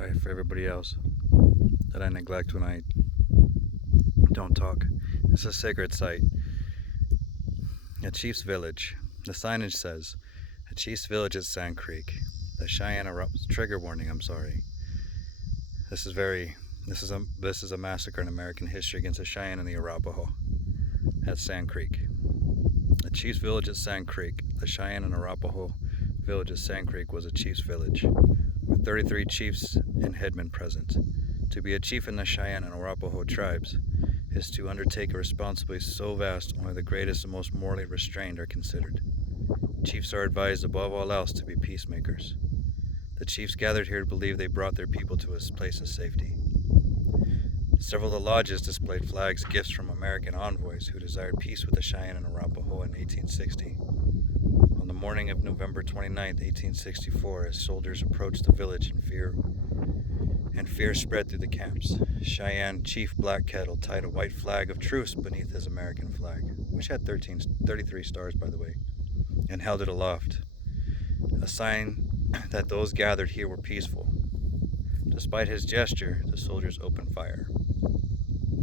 Sorry for everybody else that I neglect when I don't talk. It's a sacred site, a chief's village. The signage says, a chief's village at Sand Creek. The Cheyenne trigger warning. I'm sorry. This is a massacre in American history against the Cheyenne and the Arapaho at Sand Creek. The chief's village at Sand Creek. The Cheyenne and Arapaho village at Sand Creek was a chief's village, with 33 chiefs and headmen present. To be a chief in the Cheyenne and Arapaho tribes is to undertake a responsibility so vast only the greatest and most morally restrained are considered. Chiefs are advised above all else to be peacemakers. The chiefs gathered here to believe they brought their people to a place of safety. Several of the lodges displayed flags, gifts from American envoys who desired peace with the Cheyenne and Arapaho in 1860. On the morning of November 29, 1864, as soldiers approached the village and fear spread through the camps, Cheyenne Chief Black Kettle tied a white flag of truce beneath his American flag, which had 33 stars, by the way, and held it aloft, a sign that those gathered here were peaceful. Despite his gesture, the soldiers opened fire.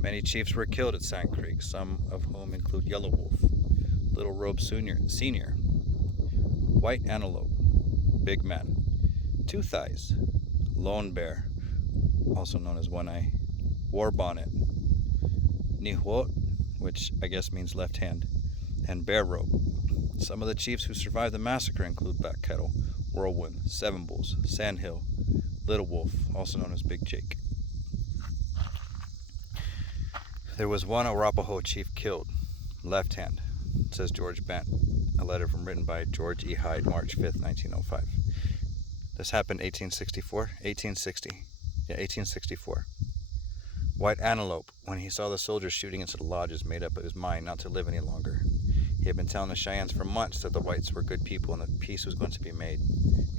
Many chiefs were killed at Sand Creek, some of whom include Yellow Wolf, Little Robe Senior, White Antelope, Big Man, Two Thighs, Lone Bear, also known as One Eye, War Bonnet, Nihwot, which I guess means left hand, and Bear Robe. Some of the chiefs who survived the massacre include Black Kettle, Whirlwind, Seven Bulls, Sandhill, Little Wolf, also known as Big Jake. There was one Arapaho chief killed, left hand, says George Bent, a letter written by George E. Hyde, March 5th, 1905. This happened 1864. White Antelope, when he saw the soldiers shooting into the lodges, made up his mind not to live any longer. He had been telling the Cheyennes for months that the whites were good people and that peace was going to be made.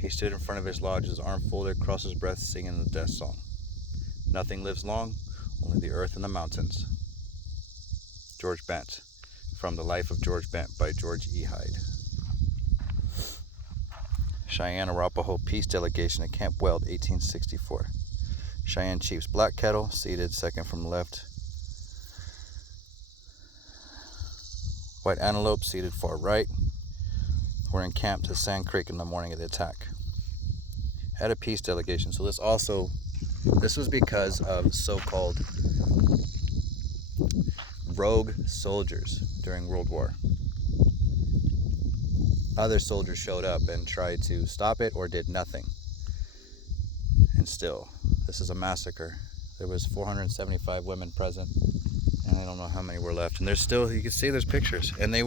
He stood in front of his lodge, his arm folded across his breast, singing the death song. Nothing lives long, only the earth and the mountains. George Bent, from The Life of George Bent by George E. Hyde. Cheyenne Arapaho Peace Delegation at Camp Weld, 1864. Cheyenne Chiefs Black Kettle, seated second from the left. White Antelope, seated far right, were encamped at Sand Creek in the morning of the attack. Had a peace delegation. So this was because of so-called rogue soldiers during World War. Other soldiers showed up and tried to stop it or did nothing. And still, this is a massacre. There was 475 women present, and I don't know how many were left. And there's still, you can see there's pictures. And they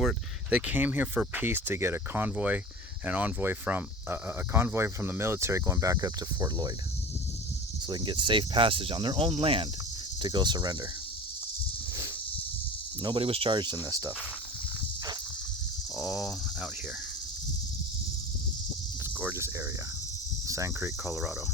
came here for peace to get a convoy from the military going back up to Fort Lloyd, so they can get safe passage on their own land to go surrender. Nobody was charged in this stuff. All out here. It's a gorgeous area. Sand Creek, Colorado.